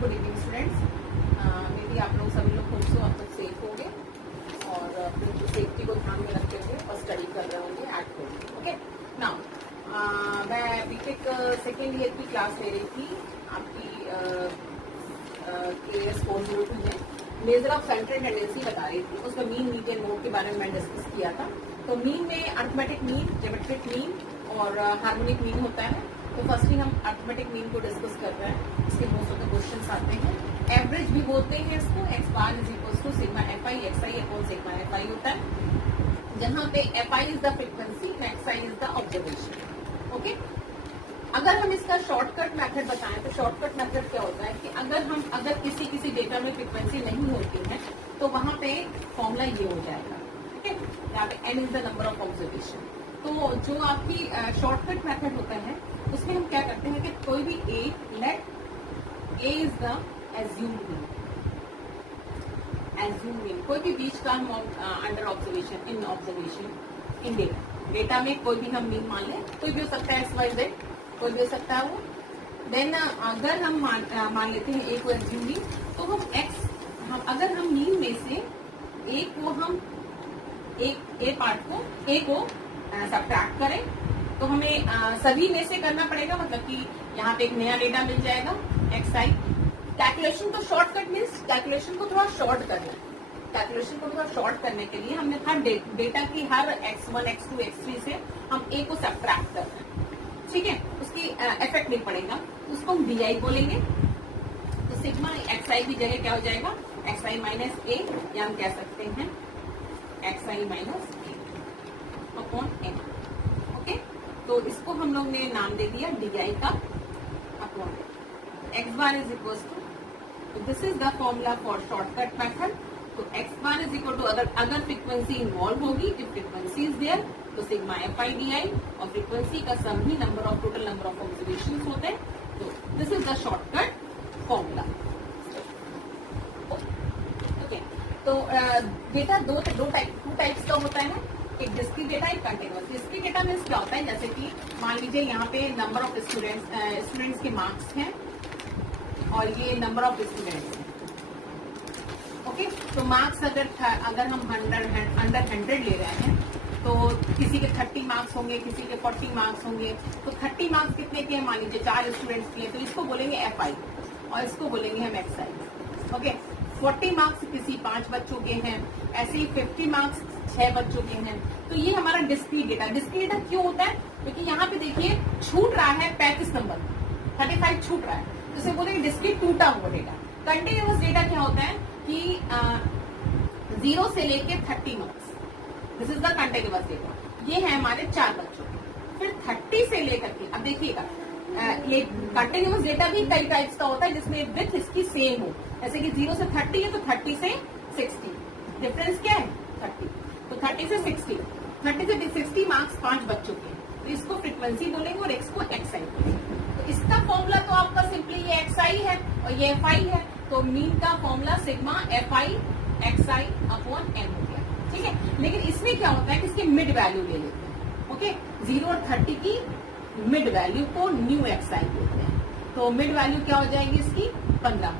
Good evening students. May be आप लोग सभी लोग होप सो आप लोग सेफ होंगे और अपनी सेफ्टी को ध्यान में रखते हुए और स्टडी कर रहे होंगे एट होम। ओके नाउ मैं बीटेक सेकेंड ईयर की क्लास ले रही थी आपकी KS 402 में मेजर ऑफ सेंट्रल टेंडेंसी बता रही थी। उसमें मीन मीडियन मोड के बारे में मैं डिस्कस किया था। तो मीन में अर्थमेटिक मीन, ज्योमेट्रिक मीन और हार्मोनिक मीन होता है। तो फर्स्टली हम अर्थमेटिक मीन को डिस्कस कर रहे हैं। इसके मोस्ट ऑफ द क्वेश्चंस आते हैं। एवरेज भी बोलते हैं इसको। X bar is equal to sigma F I X I upon sigma F I होता है, जहां पे F I is the frequency and X I is the observation. Okay, अगर हम इसका शॉर्टकट मेथड बताएं तो शॉर्टकट मेथड क्या होता है कि अगर किसी डेटा में फ्रीक्वेंसी नहीं होती है तो वहां पे फॉर्मूला ये हो जाएगा। ठीक है, यहाँ पे n is the number of observation. तो जो आपकी शॉर्टकट मेथड होता है उसमें हम क्या करते हैं कि कोई भी let A is the assumed mean, कोई भी बीच का हम अंडर ऑब्जर्वेशन इन डेटा में कोई भी हम मीन मान लें, कोई भी हो सकता है XYZ, कोई भी हो सकता है वो। देन अगर हम मान लेते हैं ए को एज्यूम मीन, तो हम अगर हम मीन में से ए को हम ए पार्ट को ए को सब्ट्रैक्ट करें तो हमें सभी में से करना पड़ेगा, मतलब कि यहाँ पे एक नया डेटा मिल जाएगा XI। कैलकुलेशन तो शॉर्टकट मीन्स कैलकुलेशन को थोड़ा शॉर्ट करना है। कैलकुलेशन को थोड़ा शॉर्ट करने के लिए हमने हर डेटा की हर X1, X2, X3 से हम ए को सब्ट्रैक्ट करना है। ठीक है, उसकी इफेक्ट नहीं पड़ेगा, उसको हम DI बोलेंगे। तो सिग्मा XI की जगह क्या हो जाएगा, XI माइनस ए, या हम कह सकते हैं XI माइनस ए अपॉन एन। ओके, तो इसको हम लोग ने नाम दे दिया DI का upon x bar is equal to, this is the formula for shortcut method. तो x bar is equal to अगर फ्रीक्वेंसी इन्वॉल्व होगी, इफ फ्रीक्वेंसी इज देयर तो sigma F i d i, और फ्रीक्वेंसी का sum ही total number of observation होते हैं। तो this is the shortcut formula. Okay, तो डेटा दो टाइप्स का होता है, एक डिस्क्रीट डेटा, एक कंटिन्यूअस। डिस्क्रीट डेटा मीन्स क्या होता है, जैसे कि मान लीजिए यहाँ पे नंबर ऑफ स्टूडेंट्स के मार्क्स हैं और ये नंबर ऑफ स्टूडेंट्स हैं। ओके, तो मार्क्स अगर हम अंडर 100 ले रहे हैं तो किसी के 30 मार्क्स होंगे, किसी के 40 मार्क्स होंगे। तो 30 मार्क्स कितने के हैं, मान लीजिए 4 स्टूडेंट्स के लिए, तो इसको बोलेंगे FI और इसको बोलेंगे हम XI। ओके, 40 मार्क्स किसी 5 बच्चों के हैं, ऐसे ही 50 मार्क्स 6 बच्चों के हैं। तो ये हमारा डिस्क्रीट डेटा। डिस्क्रीट डेटा क्यों होता है, क्योंकि यहाँ पे देखिए छूट रहा है 35 नंबर, 35 छूट रहा है, तो इसे बोलेंगे डिस्क्रीट टूटा हुआ डेटा। कंटिन्यूअस डेटा क्या होता है कि 0 से लेके 30 marks, this is the continuous data. ये है हमारे 4 बच्चों के। फिर 30 से लेकर के, अब देखिएगा ये कंटिन्यूअस डेटा भी कई टाइप्स का होता है जिसमें विथ इसकी सेम हो। जैसे कि 0 से 30 है तो 30 से 60, डिफरेंस क्या है 30, तो 30 से 60, 30 से 60 मार्क्स 5 बच्चों के, तो इसको फ्रीक्वेंसी बोलेंगे और एक्स को XI बोलेंगे। तो इसका फॉर्मूला तो आपका सिंपली ये XI है और ये FI है। तो मीन का फॉर्मूला सिग्मा FI XI अपॉन n हो गया। ठीक है, लेकिन इसमें क्या होता है कि इसकी मिड वैल्यू ले लेते हैं। ओके, 0 और 30 की मिड वैल्यू को न्यू XI बोलते हैं। तो मिड वैल्यू क्या हो जाएगी इसकी 15।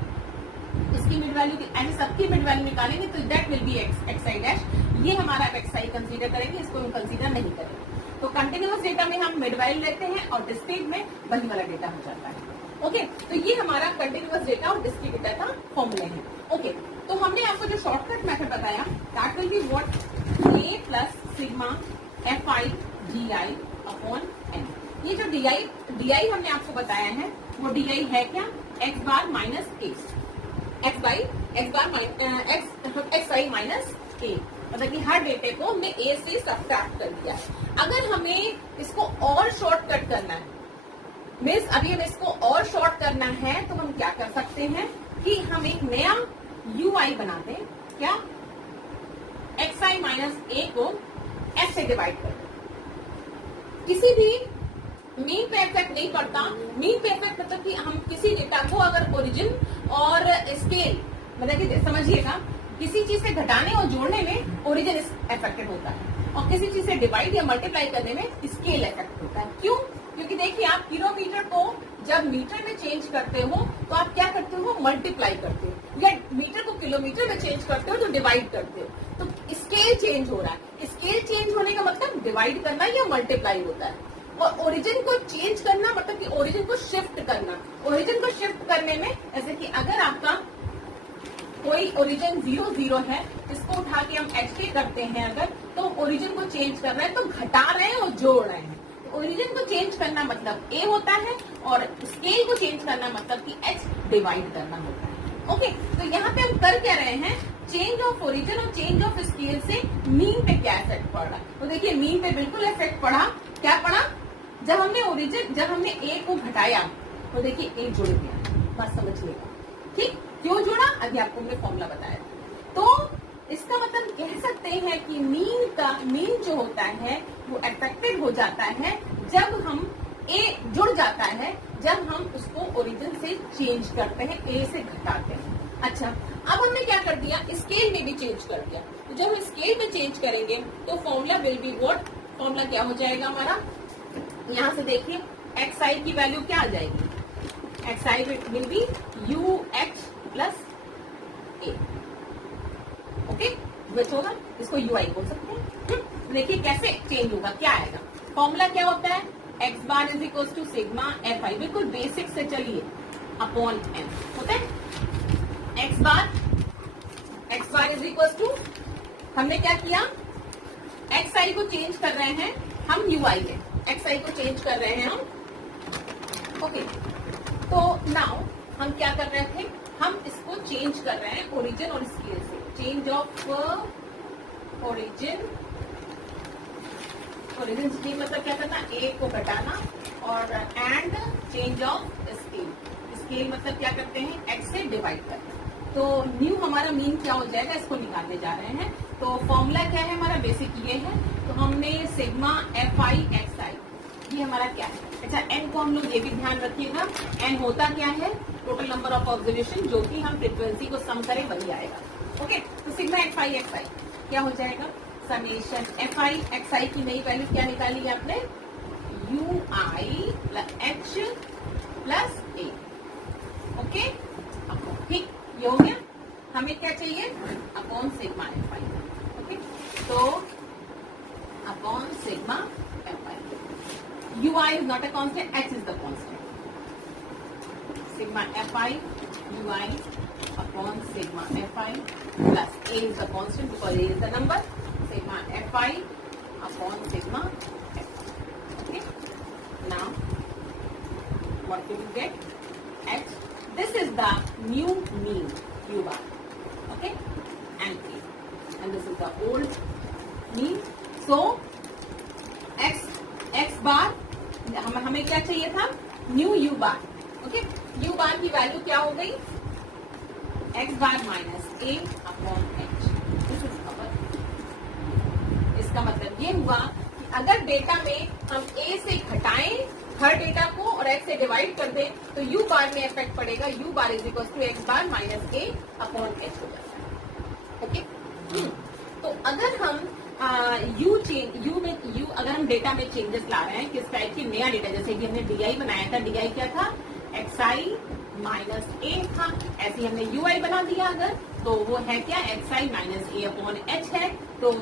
इसकी मिड वैल्यू, ऐसे सबकी मिड वैल्यू निकालेंगे तो that will be XI dash. ये हमारा XI कंसीडर करेंगे, इसको हम कंसीडर नहीं करेंगे। तो कंटिन्यूअस डेटा में हम मिड वैल्यू लेते हैं और डिस्क्रीट में वही वाला डेटा हो जाता है। ओके, तो ये हमारा कंटिन्यूअस डेटा और डिस्क्रीट डेटा का फॉर्मूला है। ओके, तो हमने आपको जो शॉर्टकट मेथड बताया that will be what, A plus sigma FI DI upon n। ये जो DI हमने आपको बताया है वो DI है क्या, एक्स बार माइनस ए, XI माइनस ए, मतलब कि हर डेटे को हमने ए से सब्ट्रैक्ट कर दिया। अगर हमें इसको और शॉर्टकट करना है, मीन्स अभी हमें इसको और शॉर्ट करना है, तो हम क्या कर सकते हैं कि हम एक नया UI बना दें। क्या, XI माइनस ए को S से डिवाइड कर दें। किसी भी मीन पे इफेक्ट नहीं पड़ता। मीन पे इफेक्ट मतलब कि हम किसी डेटा को अगर ओरिजिन और स्केल, मतलब कि समझिएगा किसी चीज से घटाने और जोड़ने में ओरिजिन इफेक्टेड होता है और किसी चीज से डिवाइड या मल्टीप्लाई करने में स्केल इफेक्ट होता है। क्यों, क्योंकि देखिए आप किलोमीटर को जब मीटर में चेंज करते हो तो आप क्या करते हो, मल्टीप्लाई करते हो, या मीटर को किलोमीटर में चेंज करते हो तो डिवाइड करते हो। तो स्केल चेंज हो रहा है, स्केल चेंज होने का मतलब डिवाइड करना या मल्टीप्लाई होता है। और ओरिजिन को चेंज करना मतलब कि ओरिजिन को शिफ्ट करना। ओरिजिन को शिफ्ट करने में जैसे कि अगर आपका कोई ओरिजिन 0 0 है, इसको उठा के हम HK करते हैं अगर, तो ओरिजिन को चेंज कर रहे हैं तो घटा रहे हैं और जोड़ रहे हैं। ओरिजिन को चेंज करना मतलब A होता है और स्केल को चेंज करना मतलब कि H डिवाइड करना होता है। ओके, तो यहाँ पे हम कर क्या रहे हैं, चेंज ऑफ ओरिजिन और चेंज ऑफ स्केल से मीन पे क्या इफेक्ट पड़ रहा है। तो देखिए मीन पे बिल्कुल इफेक्ट पड़ा। क्या पड़ा, जब हमने A को घटाया तो देखिए A जुड़ गया, बस समझ लेगा। ठीक, क्यों जुड़ा अभी आपको हमने फॉर्मूला बताया। तो इसका मतलब कह सकते हैं कि मीन जो होता है वो अफेक्टेड हो जाता है जब हम A जुड़ जाता है, जब हम उसको ओरिजिन से चेंज करते हैं, A से घटाते हैं। अच्छा, अब हमने क्या कर दिया, स्केल में भी चेंज कर दिया। तो जब हम स्केल में चेंज करेंगे तो formula will be what, formula क्या हो जाएगा हमारा, यहाँ से देखिए XI की वैल्यू क्या आ जाएगी, XI will be UH plus A। Okay, which होगा, इसको UI बोल सकते हैं। देखिए कैसे चेंज होगा, क्या आएगा, फॉर्मूला क्या होता है, x bar is equal to sigma FI, बिल्कुल बेसिक से चलिए, अपॉन M होता है। x bar is equal to, हमने क्या किया, XI को चेंज कर रहे हैं हम UI में, XI को चेंज कर रहे हैं हम। ओके, तो नाउ हम क्या कर रहे थे, हम इसको चेंज कर रहे हैं ओरिजिन और स्केल से। चेंज ऑफ ओरिजिन स्केल मतलब क्या करना, A को घटाना, और एंड चेंज ऑफ स्केल मतलब क्या करते हैं, X से डिवाइड करना। तो न्यू हमारा मीन क्या हो जाएगा, इसको निकालने जा रहे हैं। तो फॉर्मूला क्या है हमारा, बेसिक ये है। तो हमने सिग्मा FI XI, ये हमारा क्या है। अच्छा, N को हम लोग ये भी ध्यान रखिएगा, N होता क्या है, टोटल नंबर ऑफ ऑब्जर्वेशन, जो कि हम फ्रीक्वेंसी को सम करें वही आएगा। ओके, तो सिग्मा FI XI क्या हो जाएगा, समेशन FI XI की नई वैल्यू क्या निकाली है आपने, UI plus H plus A। Okay, ठीक, ये हो गया। हमें क्या चाहिए, अपॉन सिग्मा FI। ओके, तो upon sigma FI, UI is not a constant, H is the constant. Sigma FI UI upon sigma FI plus A is the constant because A is the number. Sigma FI upon sigma FI. Okay. Now, what do you get? H. This is the new mean U bar. Okay, and A. And this is the old mean. So, X bar हमें क्या चाहिए था, new U बार। Okay, U बार की value क्या हो गई, X bar minus A upon H। इसका मतलब ये हुआ कि अगर डेटा में हम A से घटाएं हर डेटा को और X से डिवाइड कर दें तो U बार में इफेक्ट पड़ेगा, U bar is equal to X bar minus A upon H हो जाता है। ओके, तो अगर हम U अगर हम डेटा में चेंजेस ला रहे हैं, किस टाइप की, नया डेटा, जैसे कि हमने DI बनाया था, DI क्या था, XI माइनस A था, ऐसे ही हमने UI बना दिया अगर, तो वो है क्या, XI minus A upon H है। तो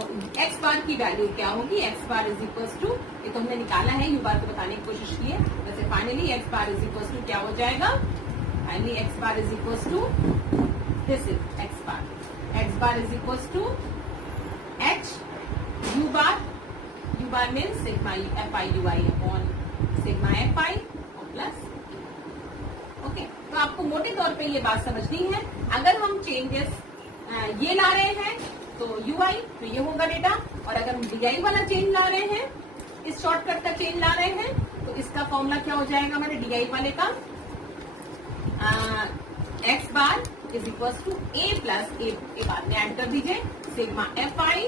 X बार की वैल्यू क्या होगी, X bar is equal to, ये तो हमने निकाला है, U बार को बताने की कोशिश की है, वैसे finally X bar is equal to क्या हो जाएगा, finally X bar is equal to, this is X bar is equal to H U bar means sigma FI UI upon sigma FI और प्लस। ओके, तो आपको मोटे तौर पे ये बात समझनी है, अगर हम चेंजेस ये ला रहे हैं तो UI, तो ये होगा डेटा, और अगर हम DI वाला चेंज ला रहे हैं, इस शॉर्टकट का चेंज ला रहे हैं, तो इसका फॉर्मूला क्या हो जाएगा हमारे DI वाले का, X bar is equal to A plus A बाद में ऐड कर दीजिए, sigma FI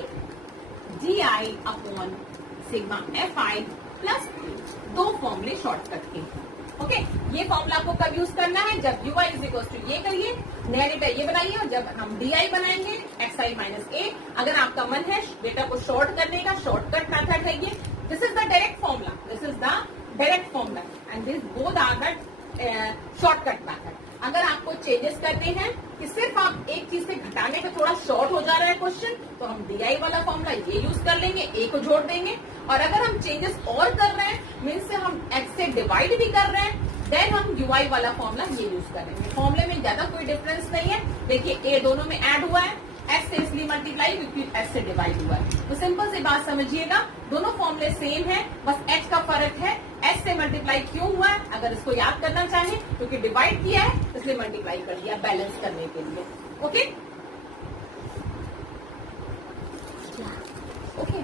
DI upon sigma FI plus दो फॉर्मूले शॉर्टकट के। ओके, ये फॉर्मूला आपको कब यूज करना है, जब UI इज इक्वल टू ये करिए, नया डेटा ये बनाइए, और जब हम DI बनाएंगे XI माइनस A, अगर आपका मन है डेटा को शॉर्ट करने का, शॉर्टकट मेथड है ये, this is the direct formula, and this both are the shortcut method. अगर आपको चेंजेस करने हैं कि सिर्फ आप एक चीज से घटाने पे थोड़ा शॉर्ट हो जा रहा है क्वेश्चन, तो हम DI वाला फॉर्मूला ये यूज कर लेंगे, A को जोड़ देंगे। और अगर हम चेंजेस और कर रहे हैं, मीन्स से हम X से डिवाइड भी कर रहे हैं, देन हम UI वाला फॉर्मूला ये यूज करेंगे। फॉर्मूले में ज्यादा कोई डिफरेंस नहीं है। देखिए A दोनों में ऐड हुआ है, X से इसलिए मल्टीप्लाई क्योंकि X से डिवाइड हुआ है। तो सिंपल सी बात समझिएगा, दोनों फॉर्मूले सेम है, बस X का फर्क है। X से मल्टीप्लाई क्यों हुआ है, अगर इसको याद करना चाहें, क्योंकि डिवाइड किया है इसलिए मल्टीप्लाई कर दिया बैलेंस करने के लिए। ओके ओके,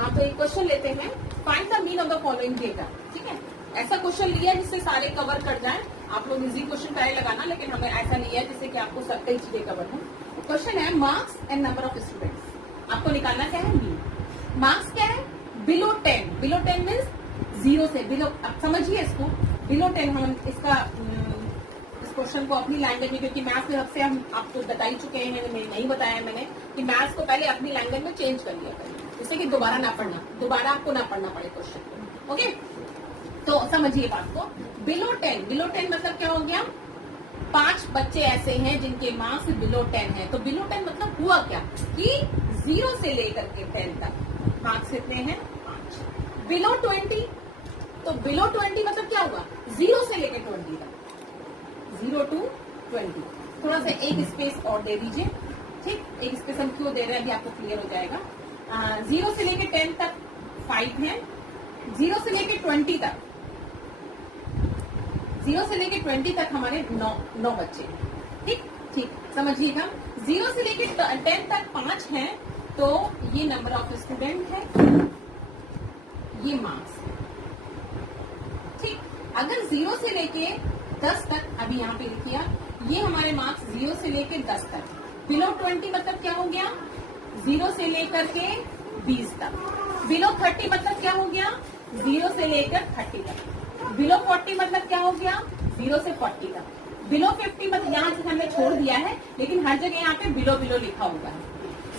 आप एक क्वेश्चन लेते हैं, find the mean of the following data. ठीक है, ऐसा क्वेश्चन लिया जिससे सारे कवर कर जाएं। आप लोग इजी क्वेश्चन ट्राई लगाना, लेकिन हमने ऐसा लिया है जिससे कि आपको सब कई चीजें कवर हो। क्वेश्चन है marks and number of students. आपको निकालना क्या है, मीन। मार्क्स क्या है, बिलो 10। बिलो 10 मीन्स 0 से बिलो। अब समझिए इसको, बिलो 10 हम इसका इस क्वेश्चन को अपनी लैंग्वेज में, क्योंकि मैथ्स में सबसे हम आपको बता ही चुके हैं, नहीं बताया मैंने कि मैथ्स को पहले अपनी लैंग्वेज में चेंज कर लिया करें, जिससे कि दोबारा आपको ना पढ़ना पड़े क्वेश्चन को। ओके, तो समझिए बात को। बिलो 10, बिलो 10 मतलब क्या हो गया, 5 बच्चे ऐसे हैं जिनके मार्क्स बिलो 10 है। तो बिलो 10 मतलब हुआ क्या कि 0 से लेकर के 10 तक मार्क्स कितने हैं, 5। बिलो 20, तो बिलो 20 मतलब क्या हुआ, 0 से लेकर 20 तक, 0 to 20। थोड़ा सा एक स्पेस और दे दीजिए। ठीक, एक स्पेस हम क्यों दे रहे हैं अभी आपको क्लियर हो जाएगा। 0 से लेकर 10 तक 5 है, 0 से लेकर 20 तक, 0 से लेकर 20 तक हमारे 9 बच्चे। ठीक ठीक, समझिएगा। 0 से लेकर 10 तक 5 हैं, तो ये नंबर ऑफ स्टूडेंट है, ये मार्क्स। ठीक, अगर 0 से लेके 10 तक, अभी यहाँ पे लिखिए, ये हमारे मार्क्स 0 से लेके 10 तक। बिलो 20 मतलब क्या हो गया, 0 से लेकर के 20 तक। बिलो 30 मतलब क्या हो गया, 0 से लेकर 30 तक। बिलो 40 मतलब क्या हो गया, 0 से 40 तक। बिलो 50 मतलब यहाँ से हमने छोड़ दिया है, लेकिन हर जगह यहाँ पे बिलो बिलो लिखा हुआ है,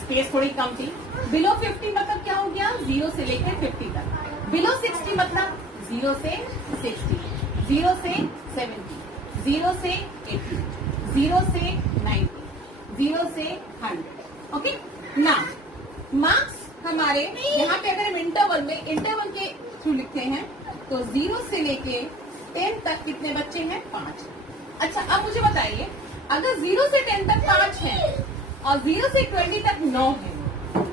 स्पेस थोड़ी कम थी। बिलो 50 मतलब क्या हो गया, 0 से लेकर 50 तक। बिलो 60 मतलब 0 से 60, 0 से 70, 0 से 80, 0 से 90, 0 से 100। ओके ना, मार्क्स हमारे यहाँ पे अगर हम इंटरवल के थ्रू लिखते हैं, तो 0 से लेके 10 तक कितने बच्चे हैं, 5। अच्छा, अब मुझे बताइए, अगर 0 से 10 तक 5 हैं और 0 से 20 तक 9 है,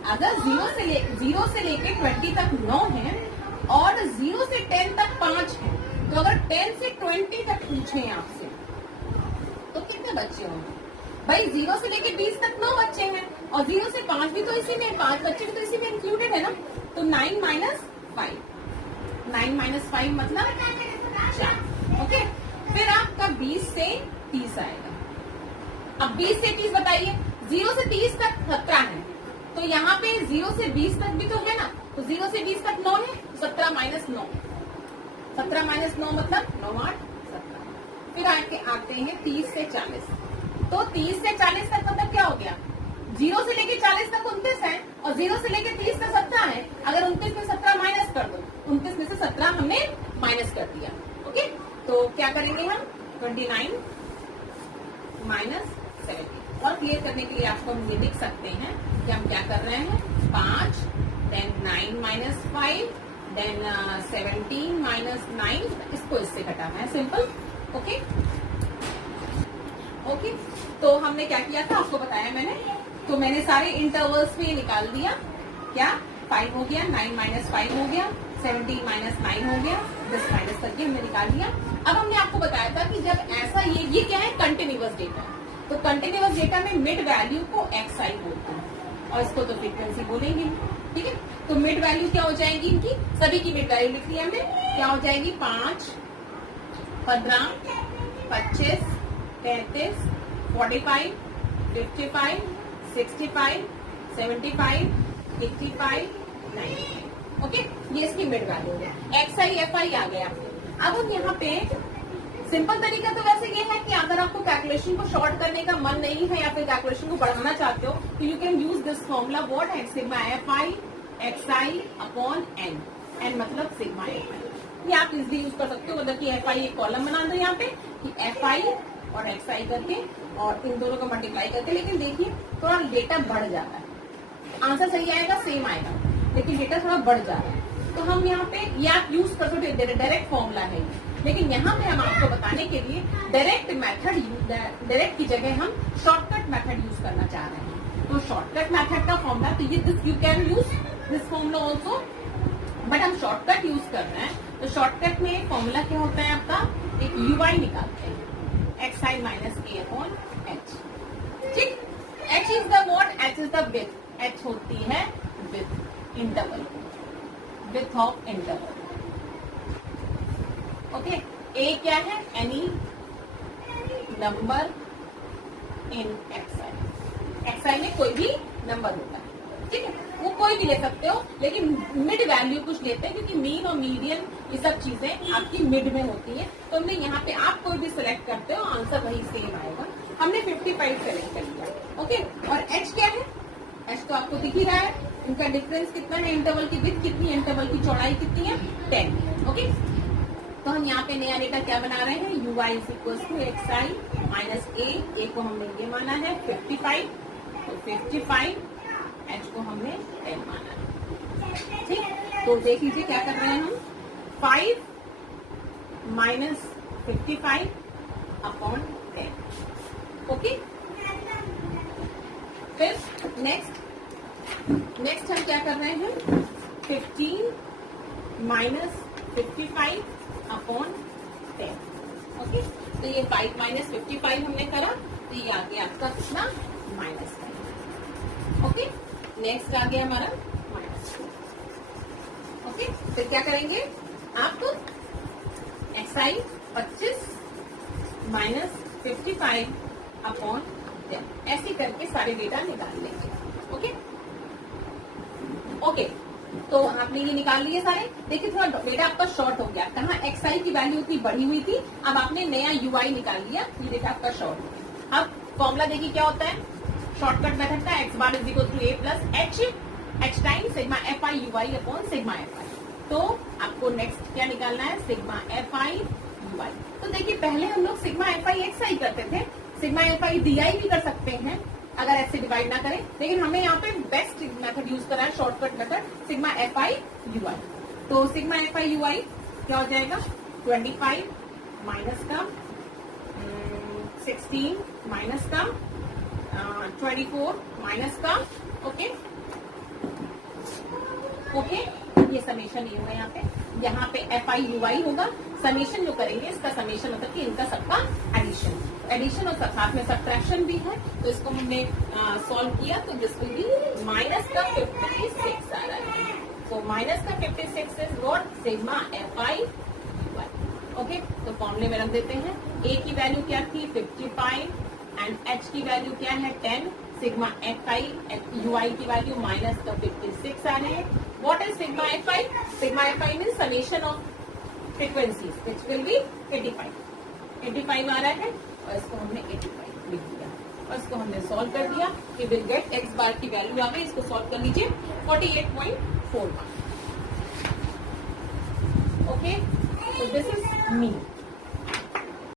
अगर 0 से लेके 20 तक 9 है और 0 से 10 तक 5 है, तो अगर 10 से 20 तक पूछे आपसे, तो कितने बच्चे होंगे भाई। 0 से लेके 20 तक 9 बच्चे हैं, और 0 से 5 भी तो इसी में, 5 बच्चे भी तो इसी में इंक्लूडेड है ना। तो 9 माइनस 5, 9 माइनस 5 मतलब 4। ओके, फिर आपका 20 से 30 आएगा। अब 20 से 30 बताइए, 0 से 30 तक 17 है, तो यहाँ पे 0 से 20 तक भी तो है ना, तो 0 से 20 तक 9 है, 17 माइनस 9, 17 माइनस 9 मतलब 9 8 17। फिर आते हैं 30 से 40, तो 30 से 40 तक मतलब क्या हो गया, 0 से लेके 40 तक 29 है, और 0 से लेके 30 तक 17 है। अगर 29 में 17 माइनस कर दो, 29 में से 17 हमने माइनस कर दिया। ओके, तो क्या करेंगे हम, 29 माइनस 70। और क्लियर करने के लिए आपको हम ये लिख सकते हैं कि हम क्या कर रहे हैं, 5, देन 9 माइनस 5, देन 17 माइनस 9, इसको इससे घटाना है, सिंपल। ओके ओके, तो हमने क्या किया था आपको बताया मैंने, तो मैंने सारे इंटरवल्स में निकाल दिया। क्या, 5 हो गया, 9 माइनस 5 हो गया, 17 माइनस 9 हो गया, 10 माइनस करके हमने निकाल दिया। अब हमने आपको बताया था कि जब ऐसा ये क्या है, कंटिन्यूअस डेटा, तो कंटिन्यूअस डेटा में मिड वैल्यू को XI बोलते हैं, और इसको तो फ्रीक्वेंसी बोलेंगे। ठीक है, तो मिड वैल्यू क्या हो जाएगी इनकी, सभी की मिड वैल्यू लिख लिया हमने, क्या हो जाएगी, 5, 15, 25, 33, 45, 55, 65, 75, 85, 95। ओके, ये इसकी मिड वैल्यू है। XI FI आ गया। अब हम यहाँ पे सिंपल तरीका तो वैसे ये है कि अगर आपको कैलकुलेशन को शॉर्ट करने का मन नहीं है, या फिर कैलकुलेशन को बढ़ाना चाहते हो, तो you can use this formula, what है, सिग्मा FI XI अपॉन N, N मतलब सिग्मा FI। ये आप इजिली यूज कर सकते हो, मतलब कि FI एक कॉलम बना दो यहाँ पे कि FI और xi करके और इन दोनों को मल्टीप्लाई करके, लेकिन देखिए थोड़ा डेटा बढ़ जाता है, आंसर सही आएगा, सेम आएगा, लेकिन डेटा थोड़ा बढ़ जा रहा है। तो हम यहाँ पे ये आप यूज कर सकते हो, डायरेक्ट फॉर्मूला है, लेकिन यहाँ पे हम आपको बताने के लिए डायरेक्ट की जगह हम शॉर्टकट मेथड यूज करना चाह रहे हैं। तो शॉर्टकट मेथड का फॉर्मूला, तो ये this you can use this formula also, but हम शॉर्टकट यूज कर रहे हैं। तो शॉर्टकट में फॉर्मूला क्या होता है आपका, एक ui निकालते हैं, xi minus a upon h, ठीक। h is the what, h is the width, h होती है width, interval, width of interval, okay. a क्या है, एनी नंबर इन xi में कोई भी नंबर होता है, ठीक है, वो कोई भी ले सकते हो, लेकिन मिड वैल्यू कुछ लेते हैं, क्योंकि मीन और मीडियन ये सब चीजें आपकी मिड में होती है। तो हमने यहाँ पे आप कोई भी सिलेक्ट करते हो, आंसर वही सेम आएगा। हमने 55 सेलेक्ट कर लिया, ओके। और h क्या है, h तो आपको दिख ही रहा है, इनका डिफरेंस कितना है, इंटरवल की विड्थ कितनी है, इंटरवल की चौड़ाई कितनी है, 10, ओके। तो हम यहाँ पे नया डेटा क्या बना रहे हैं, ui is equal to xi minus a को हमने ये माना है 55, तो 55, h को हमने 10 माना है, ठीक। तो देख लीजिए क्या कर रहे हैं हम, 5 माइनस 55 अपॉन 10, ओके। फिर नेक्स्ट हम क्या कर रहे हैं, 15 माइनस 55 अपॉन 10, ओके। तो ये 5 माइनस 55 हमने करा, तो ये आ गया आपका कितना, -5, ओके। नेक्स्ट आ गया हमारा -2, ओके। फिर क्या करेंगे आप, xi 25 माइनस 55 अपॉन 10, ऐसे करके सारे डेटा निकाल लेंगे, ओके। ओके, तो आपने ये निकाल लिए सारे। देखिए थोड़ा डेटा आपका शॉर्ट हो गया, कहाँ xi की वैल्यू उतनी बढ़ी हुई थी, अब आपने नया ui निकाल लिया, ये डेटा आपका शॉर्ट हो गया। अब फॉर्मूला देखिए क्या होता है शॉर्टकट मेथड का, x bar is equal to a plus h time sigma fi ui upon sigma fi। तो आपको नेक्स्ट क्या निकालना है, सिग्मा fi ui। तो देखिए पहले हम लोग सिग्मा fi xi करते थे, सिग्मा fi di भी कर सकते हैं अगर ऐसे डिवाइड ना करें, लेकिन हमने यहाँ पे बेस्ट मेथड यूज करा है, shortcut method, sigma fi ui। तो सिग्मा fi ui क्या हो जाएगा, 25 माइनस का 16 माइनस का 24 माइनस का, ओके ओके। ये समेशन ये होगा, यहाँ पे fi ui होगा, समेशन जो करेंगे इसका समेशन मतलब कि इनका सबका एडिशन और साथ में सब्ट्रैक्शन भी है। तो इसको हमने सॉल्व किया, तो दिस विल बी माइनस का 56 आ रहा है। तो माइनस का 56 is what, sigma fi ui, okay. तो फॉर्मूले में रख देते हैं, a की वैल्यू क्या थी 55 एंड h की वैल्यू क्या है 10, सिग्मा fi ui की वैल्यू माइनस का 56 आ रही है। What is sigma fi? Sigma fi mean summation of frequencies which will be 85 आ रहा है, और इसको हमने 85 लिख दिया और इसको हमने सॉल्व कर दिया कि विल गेट x बार की वैल्यू आ गई, इसको सॉल्व कर लीजिए 48.41, okay. So this is mean.